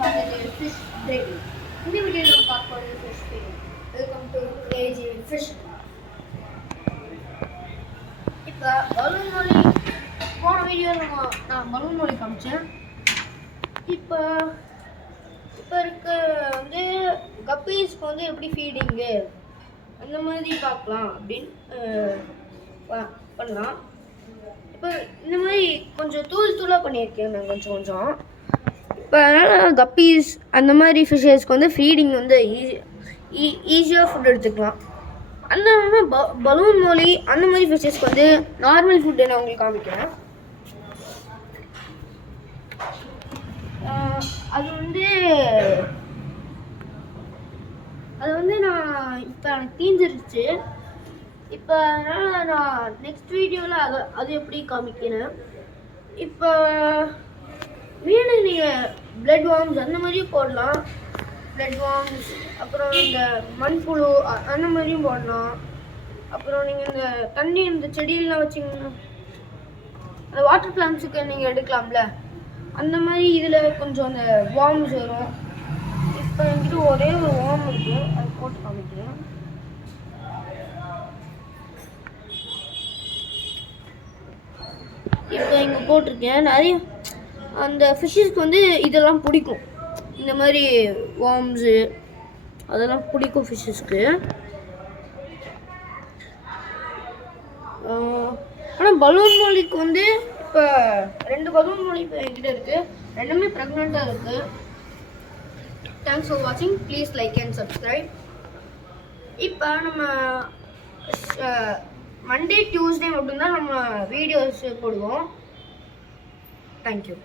பார்த்துட்டு fish braking. இந்த வீடியோவில் நம்ம பார்க்க போகிறது fish feeding. Welcome to AG fish. இப்போ பலூன் மொழி போன வீடியோவில் நான் பலூன் மொழி காமிச்சேன். இப்போ இருக்க வந்து கப்பீஸ்க்கு வந்து எப்படி ஃபீடிங்கு அந்த மாதிரி பார்க்கலாம் அப்படின்னு பண்ணலாம். இப்போ இந்த மாதிரி கொஞ்சம் தூளாக பண்ணியிருக்கேன் நான் கொஞ்சம். இப்போ அதனால் கப்பீஸ் அந்த மாதிரி ஃபிஷ்ஷஸ்க்கு வந்து ஃபீடிங் வந்து ஈஸியாக ஃபுட் எடுத்துக்கலாம். அந்த பலூன் மொழி அந்த மாதிரி ஃபிஷ்ஷஸ்க்கு வந்து நார்மல் ஃபுட்டு நான் உங்களுக்கு காமிக்கிறேன். அது வந்து நான் இப்போ எனக்கு தீஞ்சிருச்சு. இப்போ அதனால் நான் நெக்ஸ்ட் வீடியோவில் அது எப்படி காமிக்கிறேன். இப்போ மீன் நீங்கள் பிளட் வார்ம்ஸ் அந்த மாதிரியும் போடலாம். பிளட் வார்ம்ஸ் அப்புறம் இந்த மண்புழு அந்த மாதிரியும் போடலாம். அப்புறம் நீங்கள் இந்த தண்ணி இந்த செடியெல்லாம் வச்சிங்கன்னா அந்த வாட்டர் பிளான்ட்ஸுக்கு நீங்கள் எடுக்கலாம்ல, அந்த மாதிரி இதில் கொஞ்சம் அந்த வார்ம்ஸ் வரும். இப்போ என்கிட்ட ஒரே ஒரு வார்ம் இருக்குது, அது போட்டு காமிக்கிறேன். இப்போ இங்கே போட்டிருக்கேன். நிறைய அந்த ஃபிஷ்ஷஸ்க்கு வந்து இதெல்லாம் பிடிக்கும், இந்த மாதிரி வார்ம்ஸு அதெல்லாம் பிடிக்கும் ஃபிஷ்ஷஸ்க்கு. ஆனால் பலூன் மொழிக்கு வந்து இப்போ 2 பலூன் மொழி இப்போ என்கிட்ட இருக்குது, ரெண்டுமே ப்ரெக்னெண்ட்டாக இருக்குது. தேங்க்ஸ் ஃபார் வாட்சிங். Please like and subscribe. இப்போ நம்ம மண்டே டியூஸ்டே மட்டும்தான் நம்ம வீடியோஸ் போடுவோம். தேங்க்யூ.